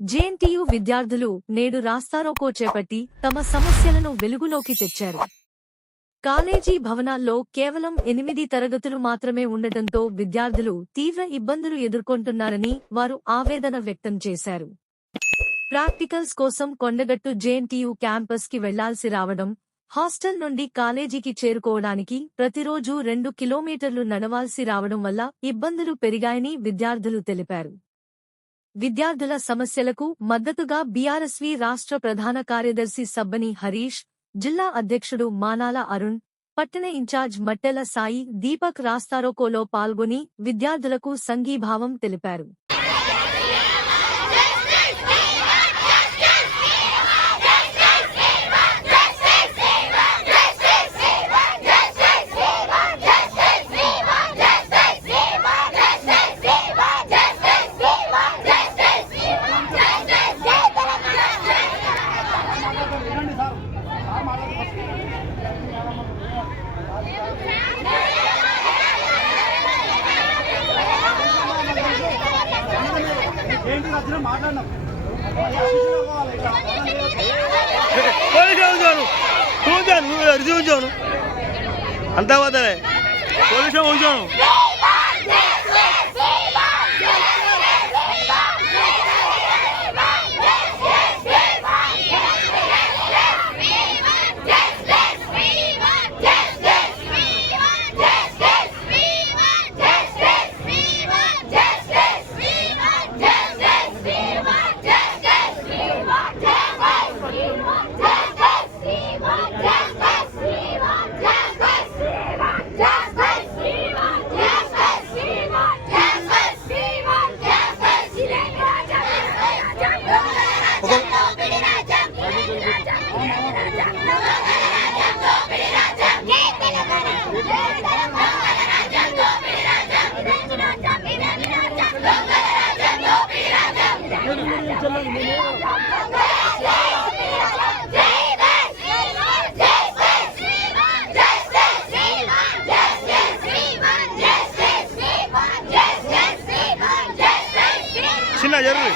JNTU విద్యార్థులు నేడు రాస్తారోకో చేపట్టి తమ సమస్యలను వెలుగులోకి తెచ్చారు. కాలేజీ భవనాల్లో కేవలం 8 తరగతులు మాత్రమే ఉండటంతో విద్యార్థులు తీవ్ర ఇబ్బందులు ఎదుర్కొంటున్నారని వారు ఆవేదన వ్యక్తం చేశారు. ప్రాక్టికల్స్ కోసం కొండగట్టు జేఎన్టీయూ క్యాంపస్ కి వెళ్లాల్సి రావడం, హాస్టల్ నుండి కాలేజీకి చేరుకోవడానికి ప్రతిరోజూ 2 కిలోమీటర్లు నడవాల్సి రావడం వల్ల ఇబ్బందులు పెరిగాయని విద్యార్థులు తెలిపారు. విద్యార్థుల సమస్యలకు మద్దతుగా బీఆర్ఎస్వీ రాష్ట్ర ప్రధాన కార్యదర్శి సబ్బని హరీష్, జిల్లా అధ్యక్షుడు మానాల అరుణ్, పట్టణ ఇన్ఛార్జ్ మట్టెల సాయి దీపక్ రాస్తారోకోలో పాల్గొని విద్యార్థులకు సంఘీభావం తెలిపారు. అంతా పోతారే పోలీసు ఉంచాను. చిన్న జరుగు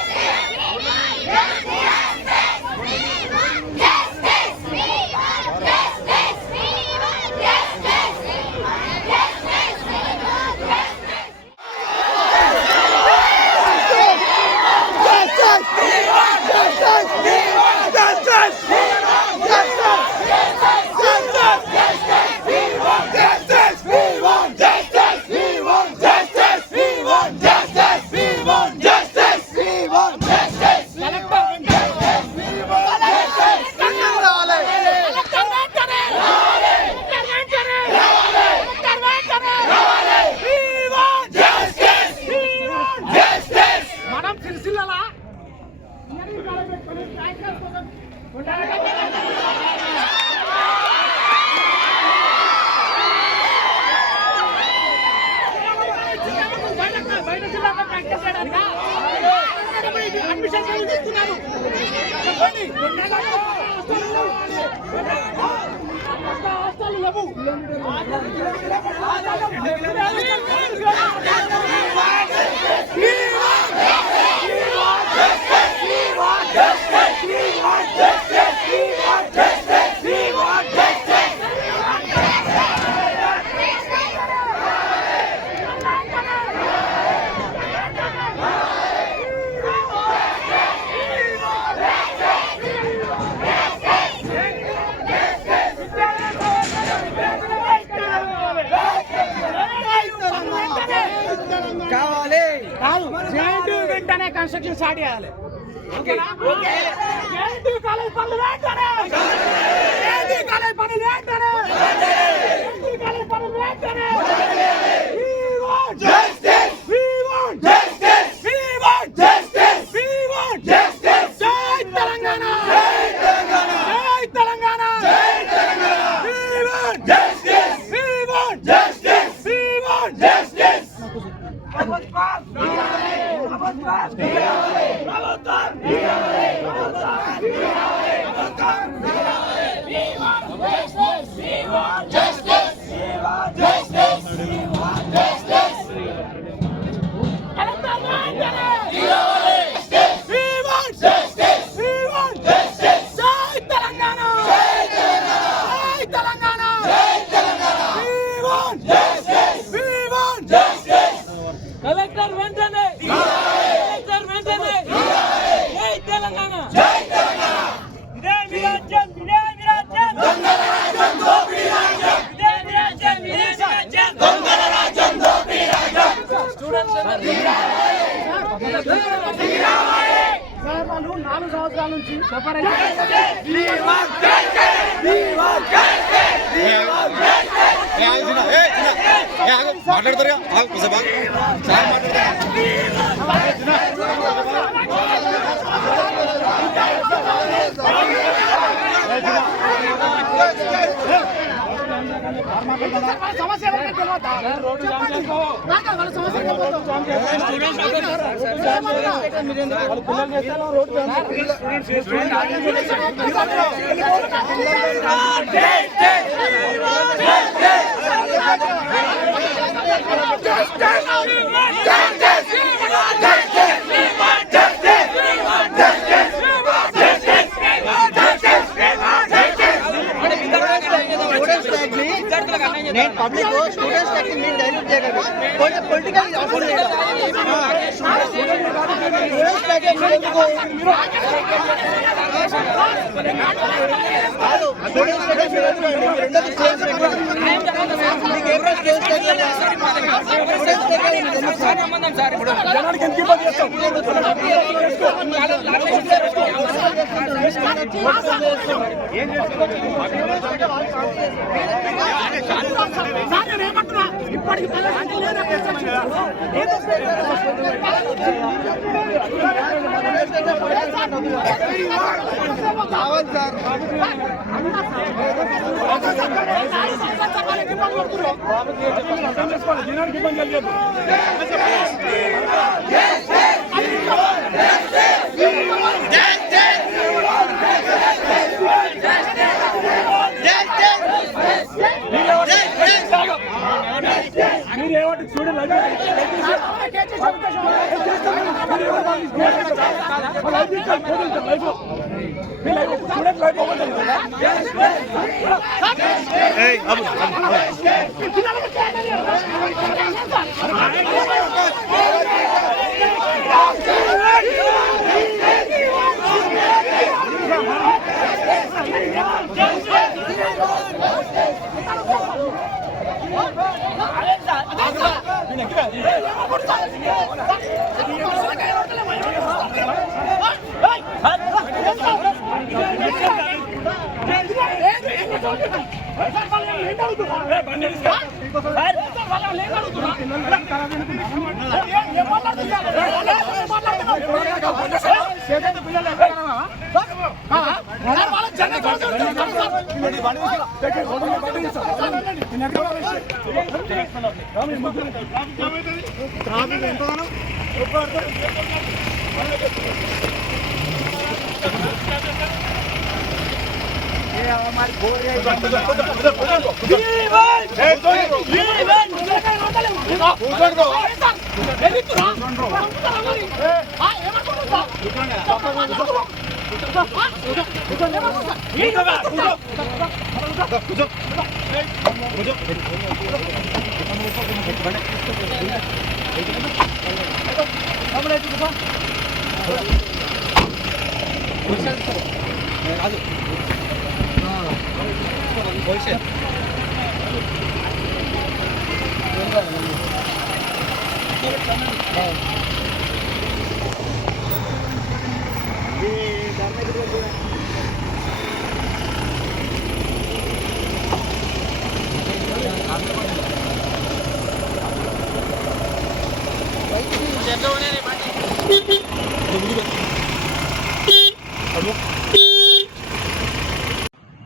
కన్స్ట్రక్షన్ స్టార్ట్ చేయాలి. కాలేజ్ పనులు వెంటనే కాలేజ్ పనులు వెంటనే కాలేజ్ పనులు వెంటనే కలెక్టర్ వెంటనే కలెక్టర్ వెంటనే జై తెలంగాణ జై తెలంగాణ ఇదే విరాజ్యం ఇదే విరాజ్యం దొంగల రాజ్యం దోపిడీ రాజ్యం ఇదే విరాజ్యం ఇదే విరాజ్యం దొంగల రాజ్యం దోపిడీ రాజ్యం స్టూడెంట్స్ అందరూ సార్ వాళ్ళు 4 సంవత్సరాల నుంచి మాట్లాడతారు సార్ సమస్య రోడ్డు జామ్ చేసుకో వాళ్ళ సమస్య నేను పబ్లిక్ స్టూడెంట్స్ టెక్ని మీరు డైల్యూట్ చేయగలరు పొలిటికల్ ఇప్పటికి మీరేమంటే చూడండి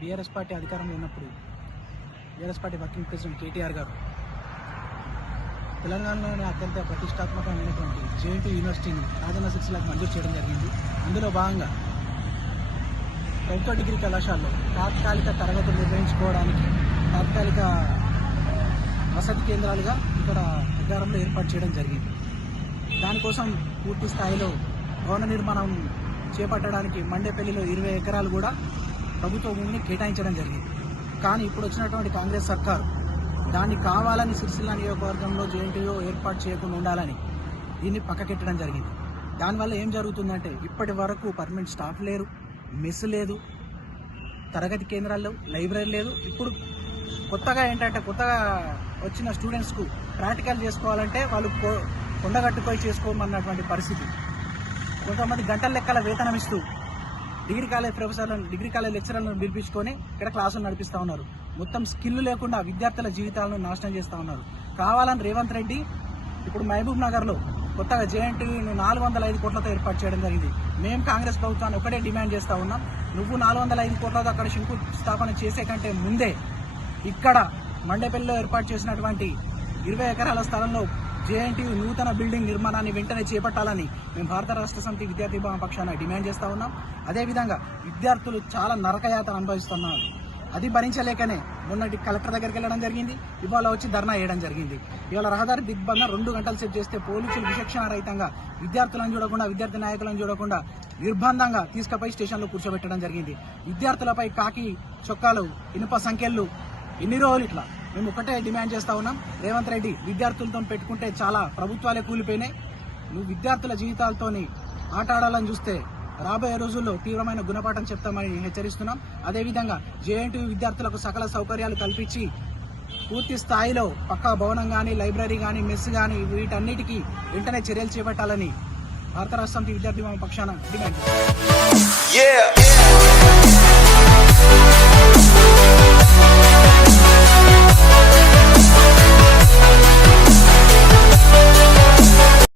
బీఆర్ఎస్ పార్టీ అధికారంలో ఉన్నప్పుడు BRS party working president KTR గారు తెలంగాణలోని అత్యంత ప్రతిష్టాత్మకమైనటువంటి జేఎన్టీ యూనివర్సిటీని రాజన్న సిరిసిల్లకు మంజూరు చేయడం జరిగింది. అందులో భాగంగా ప్రభుత్వ డిగ్రీ కళాశాలలో తాత్కాలిక తరగతులు నిర్వహించుకోవడానికి తాత్కాలిక వసతి కేంద్రాలుగా ఇక్కడ అధికారంలో ఏర్పాటు చేయడం జరిగింది. దానికోసం పూర్తి స్థాయిలో భవన నిర్మాణం చేపట్టడానికి మండేపల్లిలో 20 ఎకరాలు కూడా ప్రభుత్వ భూమిని కేటాయించడం జరిగింది. కానీ ఇప్పుడు వచ్చినటువంటి కాంగ్రెస్ సర్కారు దాన్ని కావాలని సిరిసిల్ల నియోజకవర్గంలో జేఎన్టీయూ ఏర్పాటు చేయకుండా ఉండాలని దీన్ని పక్కకెట్టడం జరిగింది. దానివల్ల ఏం జరుగుతుందంటే ఇప్పటి వరకు పర్మనెంట్ స్టాఫ్ లేరు, మెస్ లేదు, తరగతి కేంద్రాల్లో లైబ్రరీ లేదు. ఇప్పుడు కొత్తగా వచ్చిన స్టూడెంట్స్కు ప్రాక్టికల్ చేసుకోవాలంటే వాళ్ళు కొండగట్టుపోయి చేసుకోమన్నటువంటి పరిస్థితి. కొంతమంది గంటల లెక్కల వేతనం ఇస్తూ డిగ్రీ కాలేజ్ లెక్చరర్లను పిలిపించుకొని ఇక్కడ క్లాసులు నడిపిస్తూ ఉన్నారు. మొత్తం స్కిల్ లేకుండా విద్యార్థుల జీవితాలను నాశనం చేస్తూ ఉన్నారు. కావాలని రేవంత్ రెడ్డి ఇప్పుడు మహబూబ్ నగర్లో కొత్తగా జేఎన్టీయూను 405 కోట్లతో ఏర్పాటు చేయడం జరిగింది. మేము కాంగ్రెస్ ప్రభుత్వాన్ని ఒకటే డిమాండ్ చేస్తూ ఉన్నాం, నువ్వు 405 కోట్లతో అక్కడ శంకుస్థాపన చేసే కంటే ముందే ఇక్కడ మండేపల్లిలో ఏర్పాటు చేసినటువంటి 20 ఎకరాల స్థలంలో జేఎన్టీయూ నూతన బిల్డింగ్ నిర్మాణాన్ని వెంటనే చేపట్టాలని మేము భారత రాష్ట్ర సమితి విద్యార్థి భవన పక్షాన డిమాండ్ చేస్తూ ఉన్నాం. అదేవిధంగా విద్యార్థులు చాలా నరకయాతన అనుభవిస్తున్నారు. అది భరించలేకనే మొన్నటి కలెక్టర్ దగ్గరికి వెళ్ళడం జరిగింది, ఇవాళ వచ్చి ధర్నా వేయడం జరిగింది. ఇవాళ రహదారి దిగ్బంధం 2 గంటలు సెట్ చేస్తే పోలీసులు విచక్షణ రహితంగా విద్యార్థులను చూడకుండా, విద్యార్థి నాయకులను చూడకుండా నిర్బంధంగా తీసుకుపోయి స్టేషన్లో కూర్చోబెట్టడం జరిగింది. విద్యార్థులపై కాకి చొక్కాలు, ఇనుప సంఖ్యలు, ఎన్ని రోజులు ఇట్లా మేము ఒకటే డిమాండ్ చేస్తా ఉన్నాం. రేవంత్ రెడ్డి విద్యార్థులతో పెట్టుకుంటే చాలా ప్రభుత్వాలే కూలిపోయినాయి. నువ్వు విద్యార్థుల జీవితాలతోని ఆటాడాలని చూస్తే రాబోయే రోజుల్లో తీవ్రమైన గుణపాఠం చెప్తామని హెచ్చరిస్తున్నాం. అదేవిధంగా జేఎన్టీయూ విద్యార్థులకు సకల సౌకర్యాలు కల్పించి పూర్తి స్థాయిలో పక్కా భవనం కానీ, లైబ్రరీ కానీ, మెస్ కానీ వీటన్నిటికీ వెంటనే చర్యలు చేపట్టాలని భారత రాష్ట్ర సమితి విద్యార్థి భవన పక్షాన డిమాండ్ చేస్తున్నాం.